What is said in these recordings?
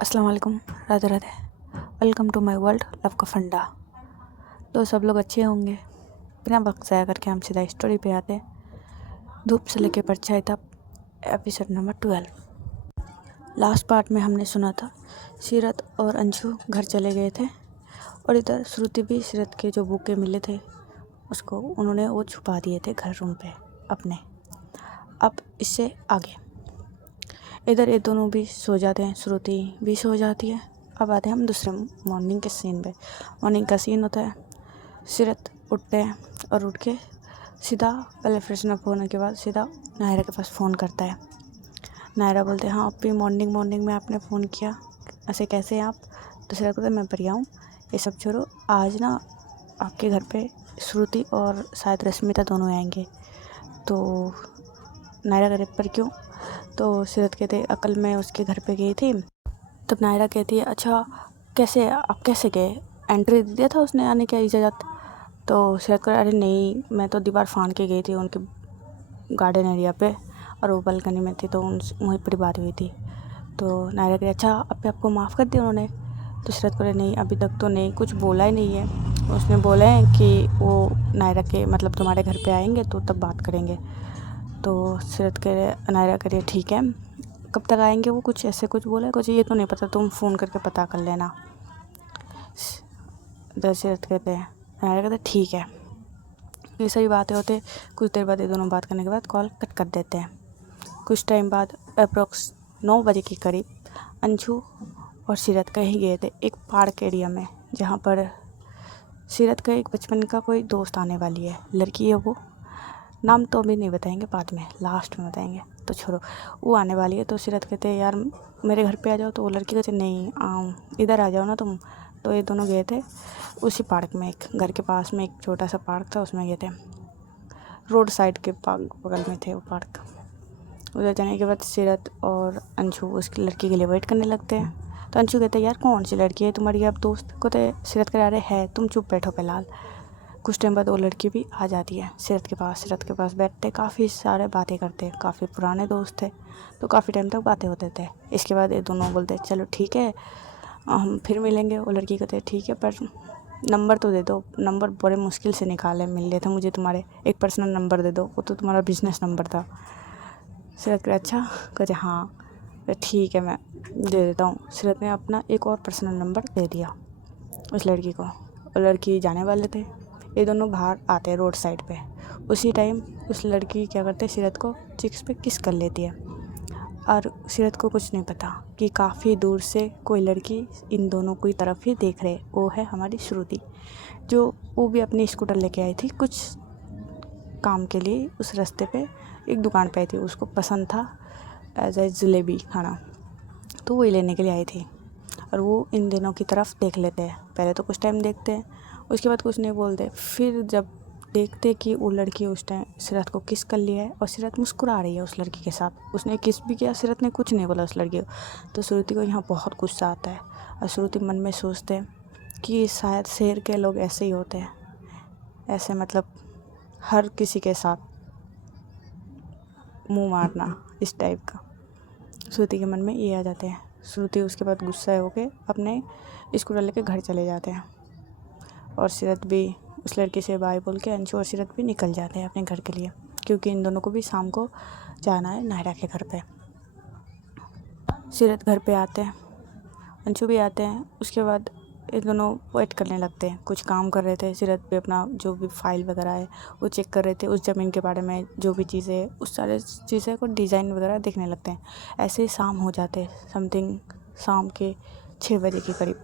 अस्सलाम वालेकुम, Radhe Radhe. Welcome to my world love का फंडा। तो सब लोग अच्छे होंगे। बिना वक्त ज़ाया करके हम सीधा स्टोरी पे आते हैं। धूप से लेके परछाई तक, एपिसोड नंबर 12। लास्ट पार्ट में हमने सुना था सीरत और अंशु घर चले गए थे और इधर श्रुति भी सीरत के जो बुके मिले थे उसको उन्होंने वो छुपा दिए थे घर रूम पे अपने। अब इससे आगे इधर ये दोनों भी सो जाते हैं, श्रुति भी सो जाती है। अब आते हैं हम दूसरे मॉर्निंग के सीन पे। मॉर्निंग का सीन होता है, सीरत उठते हैं और उठ के सीधा पहले फ्रेशन अप होने के बाद सीधा नायरा के पास फ़ोन करता है। नायरा बोलते हैं हाँ अभी मॉर्निंग में आपने फ़ोन किया, ऐसे कैसे हैं आप? तो सीरत कहते मैं बढ़िया हूँ, ये सब छोड़ो, आज ना आपके घर पे श्रुति और शायद रश्मिता दोनों आएंगे। तो नायरा कहते पर क्यों? तो सीरत कहते कल मैं उसके घर पे गई थी। तब नायरा कहती है अच्छा कैसे, आप कैसे गए? एंट्री दिया था उसने आने की इजाज़त? तो सीरत कह अरे नहीं, मैं तो दीवार फाड़ के गई थी उनके गार्डन एरिया पे और वो बालकनी में थी तो वहीं पर बात हुई थी। तो नायरा कहती अच्छा अब आपको माफ़ कर दिया उन्होंने? तो सीरत कह नहीं अभी तक तो नहीं, कुछ बोला ही नहीं है। उसने बोला है कि वो नायरा के मतलब तुम्हारे घर पे आएंगे तो तब बात करेंगे। तो सीरत कह नायरा कह रही ठीक है, कब तक आएंगे वो? कुछ ऐसे कुछ बोला है? कुछ ये तो नहीं पता, तुम फ़ोन करके पता कर लेना। सीरत कहते हैं, नायरा कहते ठीक है। ये सही बातें होते। कुछ देर बाद ये दोनों बात करने के बाद कॉल कट कर देते हैं। कुछ टाइम बाद अप्रोक्स 9 बजे के करीब अंशु और सीरत कहीं गए थे एक पार्क एरिया में, जहाँ पर सीरत का एक बचपन का कोई दोस्त आने वाली है, लड़की है वो, नाम तो अभी नहीं बताएंगे, बाद में लास्ट में बताएंगे, तो छोड़ो। वो आने वाली है तो सीरत कहते हैं यार मेरे घर पे आ जाओ। तो वो लड़की कहते नहीं आऊँ, इधर आ जाओ ना तुम। तो ये दोनों गए थे उसी पार्क में, एक घर के पास में एक छोटा सा पार्क था, उसमें गए थे। रोड साइड के बगल में थे वो पार्क। उधर जाने के बाद सीरत और अंशु उस लड़की के लिए वेट करने लगते हैं। तो अंशु कहते हैं यार कौन सी लड़की है तुम्हारी अब दोस्त? कहते सीरत कह रहे है तुम चुप बैठो फिलहाल। कुछ टाइम बाद वो लड़की भी आ जाती है सीरत के पास। सीरत के पास बैठते काफ़ी सारे बातें करते, काफ़ी पुराने दोस्त थे तो काफ़ी टाइम तक बातें होते थे। इसके बाद ये दोनों बोलते चलो ठीक है हम फिर मिलेंगे। वो लड़की कहते ठीक है पर नंबर तो दे दो। नंबर बड़े मुश्किल से निकाले मिल रहे थे मुझे, तुम्हारे एक पर्सनल नंबर दे दो, वो तो तुम्हारा बिजनेस नंबर था। सीरत कह अच्छा? कहते हाँ। ठीक है मैं दे देता हूँ। सीरत ने अपना एक और पर्सनल नंबर दे दिया उस लड़की को। और लड़की जाने वाले थे, ये दोनों बाहर आते हैं रोड साइड पे। उसी टाइम उस लड़की क्या करते सीरत को चिक्स पे किस कर लेती है और सीरत को कुछ नहीं पता कि काफ़ी दूर से कोई लड़की इन दोनों की तरफ ही देख रहे। वो है हमारी श्रुति, जो वो भी अपनी स्कूटर लेके आई थी कुछ काम के लिए। उस रास्ते पे एक दुकान पे आई थी, उसको पसंद था एज ए जलेबी खाना, तो वही लेने के लिए आई थी। और वो इन दोनों की तरफ देख लेते हैं, पहले तो कुछ टाइम देखते हैं, उसके बाद कुछ नहीं बोलते। फिर जब देखते कि वो लड़की उस टाइम सीरत को किस कर लिया है और सीरत मुस्कुरा रही है उस लड़की के साथ, उसने किस भी किया, सीरत ने कुछ नहीं बोला उस लड़की को। तो श्रुति को यहाँ बहुत गुस्सा आता है और श्रुति मन में सोचते हैं कि शायद शहर के लोग ऐसे ही होते हैं, ऐसे मतलब हर किसी के साथ मुंह मारना इस टाइप का। श्रुति के मन में ये आ जाते हैं। श्रुति उसके बाद गुस्सा होके अपने स्कूटर लेके घर चले जाते हैं और सीरत भी उस लड़की से बाय बोल के अंशु और सीरत भी निकल जाते हैं अपने घर के लिए, क्योंकि इन दोनों को भी शाम को जाना है नायरा के घर पे। सीरत घर पे आते हैं, अंशु भी आते हैं। उसके बाद ये दोनों वेट करने लगते हैं, कुछ काम कर रहे थे। सीरत भी अपना जो भी फाइल वगैरह है वो चेक कर रहे थे, उस ज़मीन के बारे में जो भी चीज़ें है उस सारे चीज़ें को डिज़ाइन वगैरह देखने लगते हैं। ऐसे ही शाम हो जाते समथिंग शाम के 6 बजे के करीब।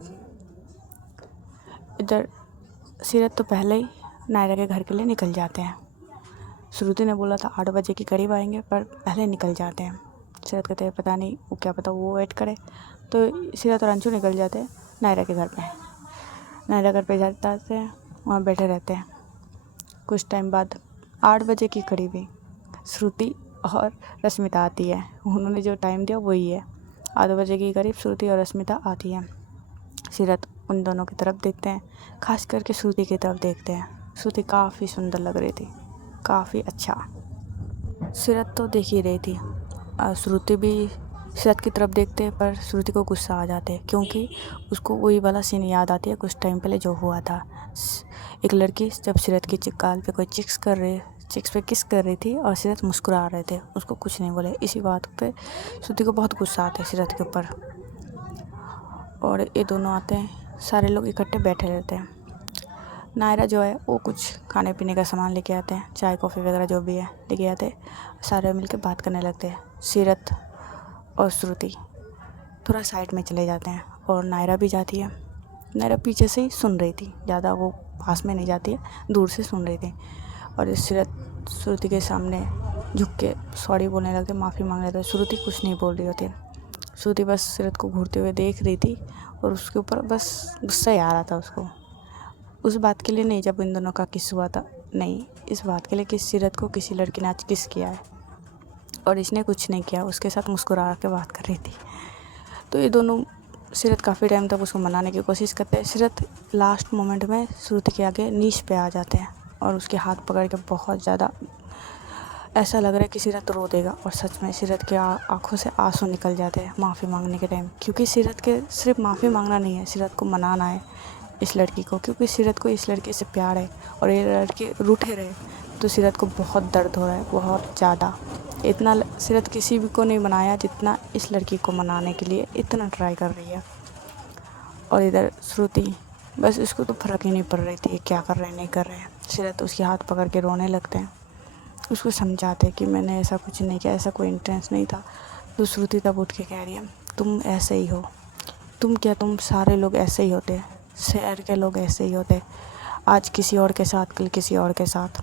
इधर सीरत तो पहले ही नायरा के घर के लिए निकल जाते हैं। श्रुति ने बोला था 8 बजे के करीब आएंगे पर पहले निकल जाते हैं। सीरत कहते हैं पता नहीं वो क्या पता वो वेट करे। तो सीरत और अंशु निकल जाते हैं नायरा के घर पे। नायरा घर पे जाते हैं, वहाँ बैठे रहते हैं। कुछ टाइम बाद 8 बजे के करीब ही श्रुति और रश्मिता आती है। उन्होंने जो टाइम दिया वही है, 8 बजे के करीब श्रुति और रश्मिता आती है। सीरत उन दोनों की तरफ देखते हैं, खास करके श्रुति की तरफ देखते हैं। श्रुति काफ़ी सुंदर लग रही थी, काफ़ी अच्छा। सीरत तो देख ही रही थी और श्रुति भी सीरत की तरफ देखते पर श्रुति को गुस्सा आ जाते, क्योंकि उसको वही वाला सीन याद आती है कुछ टाइम पहले जो हुआ था। एक लड़की जब सीरत की गाल पे कोई चिक्स पे किस कर रही थी और सीरत मुस्कुरा रहे थे, उसको कुछ नहीं बोले। इसी बात पे श्रुति को बहुत गुस्सा आता है सीरत के ऊपर। और ये दोनों आते हैं, सारे लोग इकट्ठे बैठे रहते हैं। नायरा जो है वो कुछ खाने पीने का सामान लेके आते हैं, चाय कॉफ़ी वगैरह जो भी है लेके आते हैं। सारे मिलके बात करने लगते हैं। सीरत और श्रुति थोड़ा साइड में चले जाते हैं और नायरा भी जाती है। नायरा पीछे से ही सुन रही थी, ज़्यादा वो पास में नहीं जाती है, दूर से सुन रही थी। और सीरत श्रुति के सामने झुक के सॉरी बोलने लगते, माफ़ी मांग रहे थे। श्रुति कुछ नहीं बोल रही होती। श्रुति बस सीरत को घूरते हुए देख रही थी और उसके ऊपर बस गुस्सा ही आ रहा था उसको। उस बात के लिए नहीं जब इन दोनों का किस हुआ था, नहीं, इस बात के लिए कि सीरत को किसी लड़की ने आज किस किया है और इसने कुछ नहीं किया, उसके साथ मुस्कुरा के बात कर रही थी। तो ये दोनों सीरत काफ़ी टाइम तक उसको मनाने की कोशिश करते हैं। सीरत लास्ट मोमेंट में श्रुति के आगे नीच पे आ जाते हैं और उसके हाथ पकड़ के बहुत ज़्यादा ऐसा लग रहा है कि सीरत रो देगा। और सच में सीरत के आंखों से आंसू निकल जाते हैं माफ़ी मांगने के टाइम, क्योंकि सीरत के सिर्फ माफ़ी मांगना नहीं है, सीरत को मनाना है इस लड़की को, क्योंकि सीरत को इस लड़के से प्यार है। और ये लड़के रूठे रहे तो सीरत को बहुत दर्द हो रहा है, बहुत ज़्यादा। इतना सीरत किसी भी को नहीं मनाया जितना इस लड़की को मनाने के लिए इतना ट्राई कर रही है। और इधर श्रुति बस उसको तो फ़र्क ही नहीं पड़ रही थी क्या कर रहे हैं नहीं कर रहे हैं। सीरत उसके हाथ पकड़ के रोने लगते हैं, उसको समझाते कि मैंने ऐसा कुछ नहीं किया, ऐसा कोई इंटेंस नहीं था। तो श्रुति तब उठ के कह रही है, तुम ऐसे ही हो, तुम सारे लोग ऐसे ही होते, शहर के लोग ऐसे ही होते, आज किसी और के साथ कल किसी और के साथ।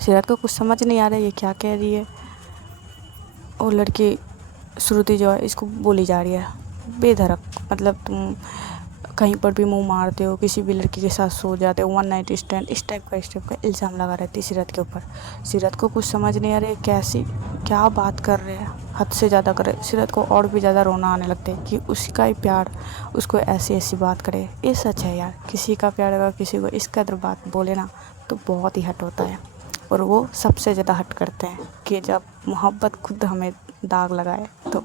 सीरत को कुछ समझ नहीं आ रहा है ये क्या कह रही है। और लड़की श्रुति जो है इसको बोली जा रही है बेधड़क, मतलब तुम कहीं पर भी मुंह मारते हो, किसी भी लड़की के साथ सो जाते हो, 1 नाइट स्टैंड, इस टाइप का इल्ज़ाम लगा रहती है सीरत के ऊपर। सीरत को कुछ समझ नहीं आ रही है कैसी क्या बात कर रहे हैं, हद से ज़्यादा कर रहे। सीरत को और भी ज़्यादा रोना आने लगते हैं कि उसका ही प्यार उसको ऐसी ऐसी बात करे। ये सच है यार, किसी का प्यार अगर किसी को इस कदर बात बोले ना तो बहुत ही हट होता है। और वो सबसे ज़्यादा हट करते हैं कि जब मोहब्बत खुद हमें दाग लगाए तो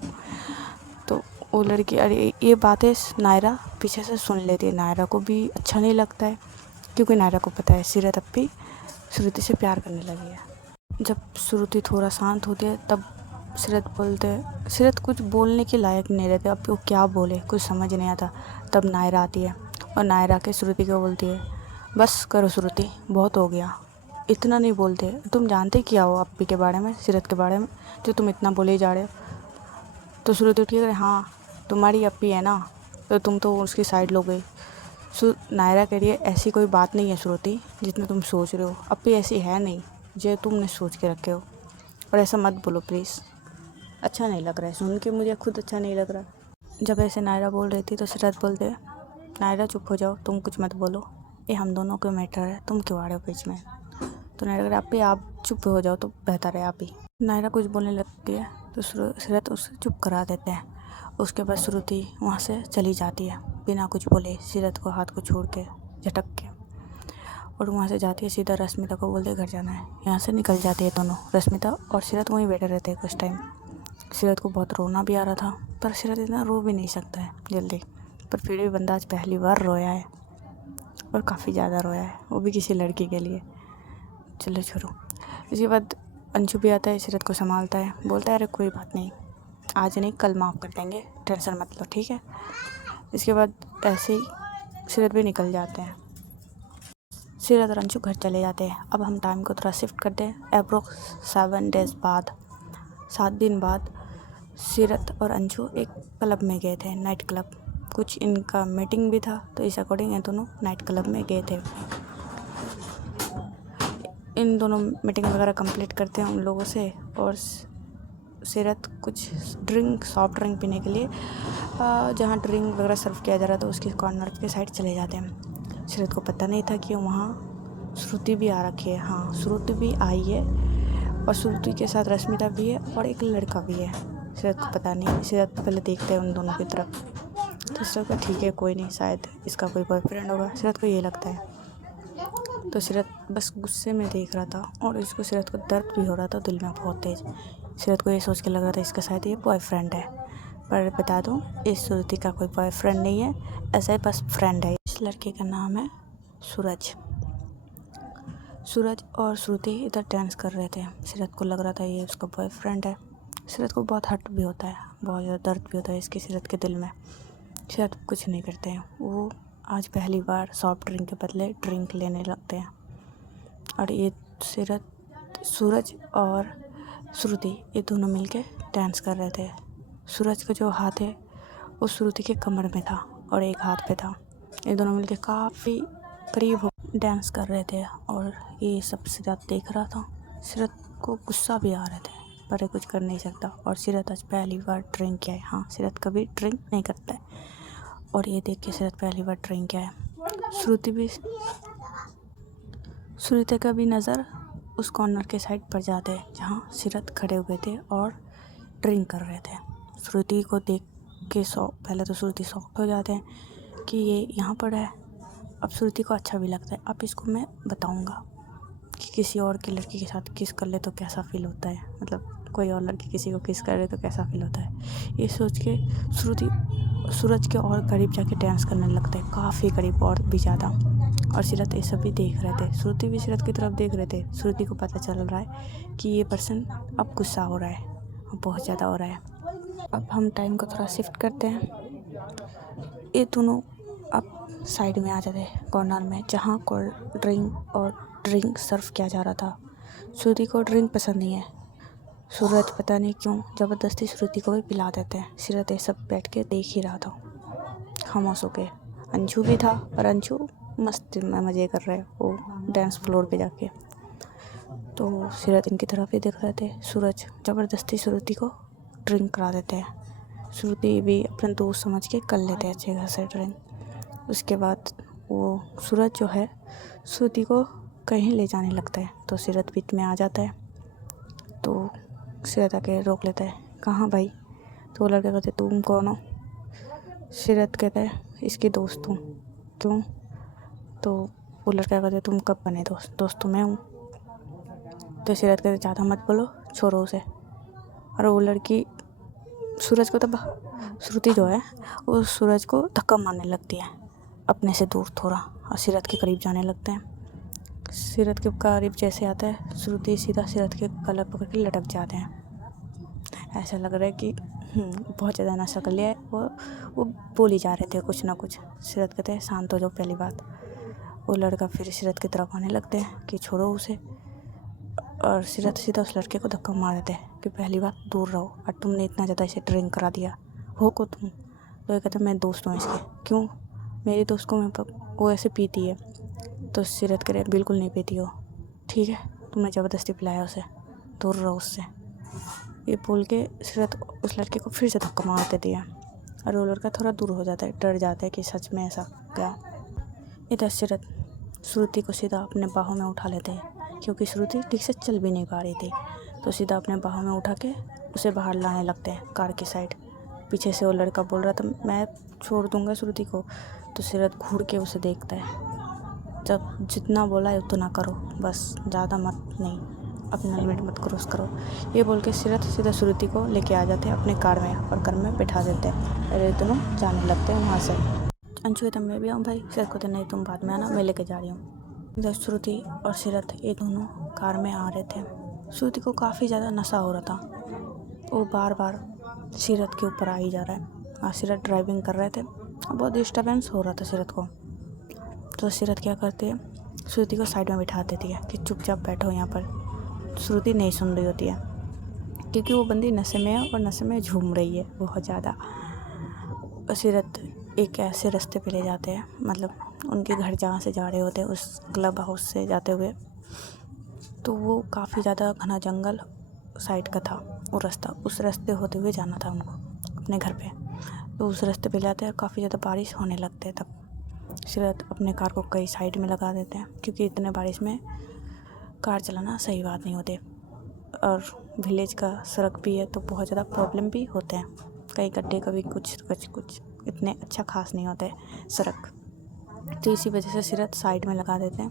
वो लड़की, अरे ये बातें नायरा पीछे से सुन लेती है। नायरा को भी अच्छा नहीं लगता है, क्योंकि नायरा को पता है सीरत अब भी श्रुति से प्यार करने लगी है। जब श्रुति थोड़ा शांत होती है तब सीरत कुछ बोलने के लायक नहीं रहते, अब वो क्या बोले कुछ समझ नहीं आता। तब नायरा आती है और नायरा के श्रुति को बोलती है, बस करो श्रुति, बहुत हो गया, इतना नहीं बोलते। तुम जानते क्या हो अप्पी के बारे में, सीरत के बारे में, जो तुम इतना बोले जा रहे हो। तो श्रुति ठीक है, हाँ तुम्हारी अप्पी है ना, तो तुम तो उसकी साइड लो गई। नायरा कह रही है ऐसी कोई बात नहीं है श्रुति जितना तुम सोच रहे हो, अप्पी ऐसी है नहीं जो तुमने सोच के रखे हो। और ऐसा मत बोलो प्लीज़, अच्छा नहीं लग रहा है सुन के, मुझे खुद अच्छा नहीं लग रहा। जब ऐसे नायरा बोल रही थी तो सीरत बोलते, नायरा चुप हो जाओ, तुम कुछ मत बोलो, ये हम दोनों का मैटर है, तुम क्यों आ रहे हो बीच में। तो नायरा कह रहा अप्पी आप चुप हो जाओ तो बेहतर है आप ही। नायरा कुछ बोलने लगती है तो सीरत उससे चुप करा देते हैं। उसके बाद श्रुति वहाँ से चली जाती है बिना कुछ बोले, सीरत को हाथ को छोड़ के झटक के, और वहाँ से जाती है सीधा रश्मिता को बोलते घर जाना है। यहाँ से निकल जाती है दोनों, रश्मिता और सीरत वहीं बैठे रहते हैं कुछ टाइम। सीरत को बहुत रोना भी आ रहा था, पर सीरत इतना रो भी नहीं सकता है जल्दी, पर फिर भी बंदा आज पहली बार रोया है और काफ़ी ज़्यादा रोया है, वो भी किसी लड़की के लिए। चलो छोड़ो। इसके बाद अंशु भी आता है, सीरत को संभालता है, बोलता है अरे कोई बात नहीं, आज नहीं कल माफ़ कर देंगे, टेंशन मत लो, ठीक है। इसके बाद ऐसे ही सीरत भी निकल जाते हैं। सीरत और अंशु घर चले जाते हैं। अब हम टाइम को थोड़ा शिफ्ट करते हैं, अप्रोक्स 7 दिन बाद सीरत और अंशु एक क्लब में गए थे, नाइट क्लब। कुछ इनका मीटिंग भी था तो इस अकॉर्डिंग ये दोनों नाइट क्लब में गए थे। इन दोनों मीटिंग वगैरह कंप्लीट करते हैं उन लोगों से, और सीरत कुछ सॉफ्ट ड्रिंक पीने के लिए जहाँ ड्रिंक वगैरह सर्व किया जा रहा था उसके कॉर्नर के साइड चले जाते हैं। सीरत को पता नहीं था कि वहाँ श्रुति भी आ रखी है। हाँ, श्रुति भी आई है और श्रुति के साथ रश्मिता भी है और एक लड़का भी है। सीरत को पता नहीं, सीरत पहले देखते हैं उन दोनों की तरफ, तो सीरत को ठीक है कोई नहीं, शायद इसका कोई बॉयफ्रेंड होगा, सीरत को ये लगता है। तो सीरत बस गुस्से में देख रहा था और इसको सीरत को दर्द भी हो रहा था दिल में बहुत तेज़। सीरत को ये सोच के लग रहा था इसका शायद ये बॉयफ्रेंड है। पर बता दूँ, इस श्रुति का कोई बॉयफ्रेंड नहीं है, ऐसा ही बस फ्रेंड है। इस लड़के का नाम है सूरज। सूरज और श्रुति इधर डांस कर रहे थे। सीरत को लग रहा था ये उसका बॉयफ्रेंड है। सीरत को बहुत हर्ट भी होता है, बहुत ज़्यादा दर्द भी होता है इसकी सीरत के दिल में। सीरत कुछ नहीं करते हैं, वो आज पहली बार सॉफ्ट ड्रिंक के बदले ड्रिंक लेने लगते हैं। और ये सूरज और श्रुति ये दोनों मिलके डांस कर रहे थे। सूरज का जो हाथ है वो श्रुति के कमर में था और एक हाथ पे था। ये दोनों मिलके काफ़ी करीब हो डांस कर रहे थे और ये सब सीरत देख रहा था। सीरत को गुस्सा भी आ रहे थे, पर ये कुछ कर नहीं सकता। और सीरत आज पहली बार ड्रिंक किया है। हाँ, सीरत कभी ड्रिंक नहीं करता है और ये देख के सीरत पहली बार ड्रिंक किया है। श्रुति का भी नज़र उस कॉर्नर के साइड पर जाते हैं जहाँ सीरत खड़े हुए थे और ड्रिंक कर रहे थे। श्रुति को देख के पहले तो श्रुति शॉक्ड हो जाते हैं कि ये यहाँ पर है। अब श्रुति को अच्छा भी लगता है, अब इसको मैं बताऊँगा कि किसी और की लड़की के साथ किस कर ले तो कैसा फील होता है, मतलब कोई और लड़की किसी को किस कर ले तो कैसा फील होता है। ये सोच के श्रुति सूरज के और करीब जाके डांस करने लगते हैं, काफ़ी करीब और भी ज़्यादा। और सीरत ये सब भी देख रहे थे, श्रुति भी सीरत की तरफ देख रहे थे। श्रुति को पता चल रहा है कि ये पर्सन अब गुस्सा हो रहा है, बहुत ज़्यादा हो रहा है। अब हम टाइम को थोड़ा शिफ्ट करते हैं। ये दोनों अब साइड में आ जाते हैं कॉर्नर में, जहाँ कोल्ड ड्रिंक और ड्रिंक सर्व किया जा रहा था। श्रुति को ड्रिंक पसंद नहीं है। सूरज पता नहीं क्यों ज़बरदस्ती श्रुति को भी पिला देते हैं। सीरत ये सब बैठ के देख ही रहा था खामोश होके। अंशु भी था और अंशु मस्ती में मज़े कर रहे वो डांस फ्लोर पे जाके। तो सीरत इनकी तरफ ही देख रहे थे। सूरज ज़बरदस्ती श्रुति को ड्रिंक करा देते हैं। श्रुति भी अपने दोस्त समझ के कर लेते हैं अच्छे खासे ड्रिंक। उसके बाद वो सूरज जो है श्रुति को कहीं ले जाने लगता है, तो सीरत बीच में आ जाता है। तो सीरत आके रोक लेता है, कहाँ भाई? तो वो लड़का कहते तुम कौन हो? सीरत कहता है इसकी दोस्त हूँ। क्यों? तो वो लड़का कहते तुम कब बने दोस्त? दोस्त तो मैं हूँ। तो सीरत कहते ज़्यादा मत बोलो, छोड़ो उसे। और वो लड़की सूरज को तब श्रुति जो है वो सूरज को धक्का मारने लगती है अपने से दूर थोड़ा, और सीरत के करीब जाने लगते हैं। सीरत के करीब जैसे आता है श्रुति सीधा सीरत के गला पकड़ के लटक जाते हैं। ऐसा लग रहा है कि बहुत ज़्यादा नशा कर लिया है। वो बोल ही जा रहे थे कुछ ना कुछ। सीरत कहते हैं शांत हो जाओ पहली बात। वो लड़का फिर सीरत की तरफ आने लगते हैं कि छोड़ो उसे, और सीरत सीधा उस लड़के को धक्का मार देते हैं कि पहली बात दूर रहो, और तुमने इतना ज़्यादा इसे ड्रिंक करा दिया हो को तुम। तो ये कहते मैं दोस्त हूँ इसके। क्यों? मेरी दोस्त को वो ऐसे पीती है। तो सीरत करे बिल्कुल नहीं पीती हो, ठीक है, तुमने ज़बरदस्ती पिलाया उसे, दूर रहो उससे। ये बोल के सीरत उस लड़के को फिर से धक्का मार देती है और वो लड़का थोड़ा दूर हो जाता है, डर जाता है कि सच में ऐसा क्या। इधर सीरत श्रुति को सीधा अपने बाहों में उठा लेते हैं, क्योंकि श्रुति ठीक से चल भी नहीं पा रही थी। तो सीधा अपने बाहों में उठा के उसे बाहर लाने लगते हैं कार की साइड। पीछे से वो लड़का बोल रहा था मैं छोड़ दूँगा श्रुति को। तो सीरत घूर के उसे देखता है, जब जितना बोला है उतना करो, बस ज़्यादा मत नहीं, अपना लिमिट मत क्रॉस करो। ये बोल के सीरत सीधा श्रुति को लेके आ जाते हैं अपने कार में और कार में बैठा देते हैं और ये दोनों जाने लगते हैं वहाँ से। अंशु कहता मैं भी आऊँ भाई। सीरत कहते नहीं तुम बाद में आना, मैं लेके जा रही हूँ। इधर श्रुति और सीरत ये दोनों कार में आ रहे थे। श्रुति को काफ़ी ज़्यादा नशा हो रहा था, वो बार बार सीरत के ऊपर आ ही जा रहा है। और सीरत ड्राइविंग कर रहे थे, बहुत डिस्टर्बेंस हो रहा था सीरत को। तो सीरत क्या करती है, श्रुति को साइड में बिठा देती है कि चुपचाप बैठो यहाँ पर। श्रुति नहीं सुन रही होती है क्योंकि वो बंदी नशे में है और नशे में झूम रही है बहुत ज़्यादा। सीरत एक ऐसे रास्ते पे ले जाते हैं, मतलब उनके घर जहाँ से जा रहे होते हैं उस क्लब हाउस से जाते हुए। तो वो काफ़ी ज़्यादा घना जंगल साइड का था वो रास्ता, उस रास्ते होते हुए जाना था उनको अपने घर पे। तो उस रास्ते पे जाते हैं, काफ़ी ज़्यादा बारिश होने लगते हैं। तब सीरत अपने कार को कई साइड में लगा देते हैं, क्योंकि इतने बारिश में कार चलाना सही बात नहीं होती, और विलेज का सड़क भी है तो बहुत ज़्यादा प्रॉब्लम भी होते हैं, कई गड्ढे कभी कुछ इतने अच्छा खास नहीं होते सड़क। तो इसी वजह से सीरत साइड में लगा देते हैं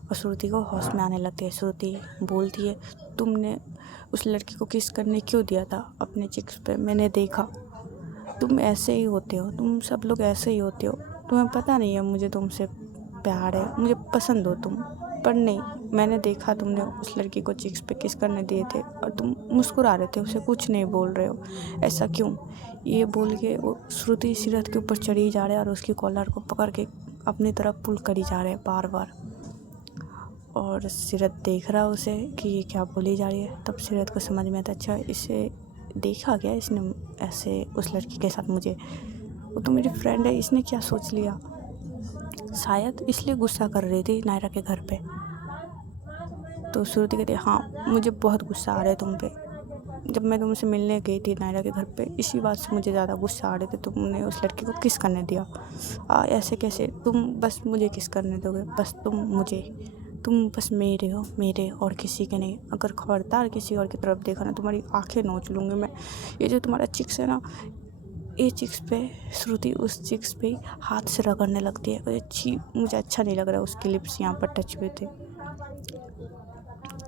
और श्रुति को होश में आने लगती है। श्रुति बोलती है तुमने उस लड़की को किस करने क्यों दिया था अपने चिक्स पे? मैंने देखा तुम ऐसे ही होते हो, तुम सब लोग ऐसे ही होते हो, तुम्हें पता नहीं है मुझे तुमसे प्यार है, मुझे पसंद हो तुम, पर नहीं, मैंने देखा तुमने उस लड़की को चिक्स पे किस करने दिए थे और तुम मुस्कुरा रहे थे, उसे कुछ नहीं बोल रहे हो, ऐसा क्यों? ये बोल के वो श्रुति सीरत के ऊपर चढ़ी जा रहे और उसकी कॉलर को पकड़ के अपनी तरफ पुल करी जा रहे बार बार। और सीरत देख रहा उसे कि ये क्या बोली जा रही है। तब सीरत को समझ में आता, अच्छा इसे देखा गया इसने ऐसे उस लड़की के साथ, मुझे वो तो मेरी फ्रेंड है, इसने क्या सोच लिया, शायद इसलिए गुस्सा कर रही थी नायरा के घर पे। तो श्रुति कहती है हाँ मुझे बहुत गुस्सा आ रहा है तुम पे, जब मैं तुमसे मिलने गई थी नायरा के घर पे, इसी बात से मुझे ज़्यादा गुस्सा आ रहे थे, तुमने उस लड़की को किस करने दिया। ऐसे कैसे, तुम बस मुझे किस करने दोगे, बस तुम बस मेरे हो, मेरे और किसी के नहीं। अगर खबरदार किसी और की तरफ देखा ना तुम्हारी आंखें नोच लूँगी मैं। ये जो तुम्हारा चिक्स है ना, ये चिक्स पे श्रुति उस चिक्स पे हाथ से रगड़ने लगती है, और अच्छी मुझे अच्छा नहीं लग रहा उसकी लिप्स यहाँ पर टच हुए थे।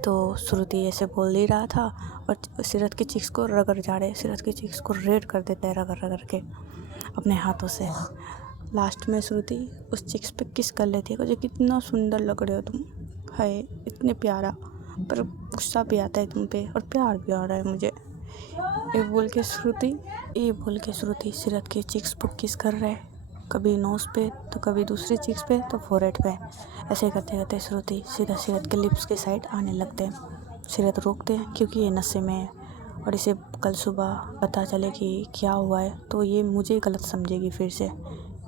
तो श्रुति ऐसे बोल ही रहा था और सीरत के चिक्स को रगड़ जा रहे, सीरत के चिक्स को रेड कर देता है रगड़ रगड़ के अपने हाथों से। लास्ट में श्रुति उस चिक्स पे किस कर लेती है, कितना सुंदर लग रहे हो तुम, है इतने प्यारा, पर गुस्सा भी आता है तुम पे और प्यार भी आ रहा है मुझे। ये बोल के श्रुति सीरत के चिक्स पे किस कर रहे, कभी नोज़ पे तो कभी दूसरी चिक्स पे तो फोरहेड पे। ऐसे करते करते श्रुति सीधा सीरत के लिप्स के साइड आने लगते हैं। सीरत रोकते हैं क्योंकि ये नशे में है और इसे कल सुबह पता चले कि क्या हुआ है तो ये मुझे गलत समझेगी फिर से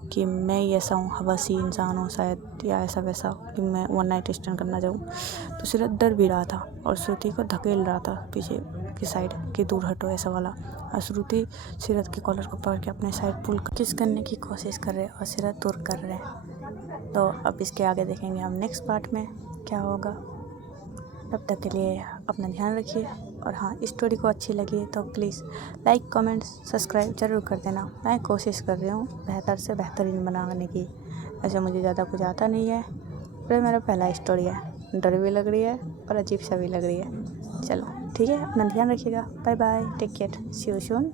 कि मैं ही ऐसा हूँ, हवसी इंसान हूँ शायद, या ऐसा वैसा कि मैं वन नाइट स्टैंड करना चाहूँ। तो सीरत डर भी रहा था और श्रुति को धकेल रहा था पीछे की साइड कि दूर हटो ऐसा वाला। और श्रुति सीरत के कॉलर को पकड़ के अपने साइड पुल किस करने की कोशिश कर रहे और सीरत दूर कर रहे हैं। तो अब इसके आगे देखेंगे हम नेक्स्ट पार्ट में क्या होगा। तब तक के लिए अपना ध्यान रखिए, और हाँ स्टोरी को अच्छी लगी तो प्लीज़ लाइक कमेंट सब्सक्राइब ज़रूर कर देना। मैं कोशिश कर रही हूँ बेहतर से बेहतरीन बनाने की, ऐसे मुझे ज़्यादा कुछ आता नहीं है, पर मेरा पहला स्टोरी है, डर भी लग रही है और अजीब सा भी लग रही है। चलो ठीक है, अपना ध्यान रखिएगा, bye bye, take care, see you soon.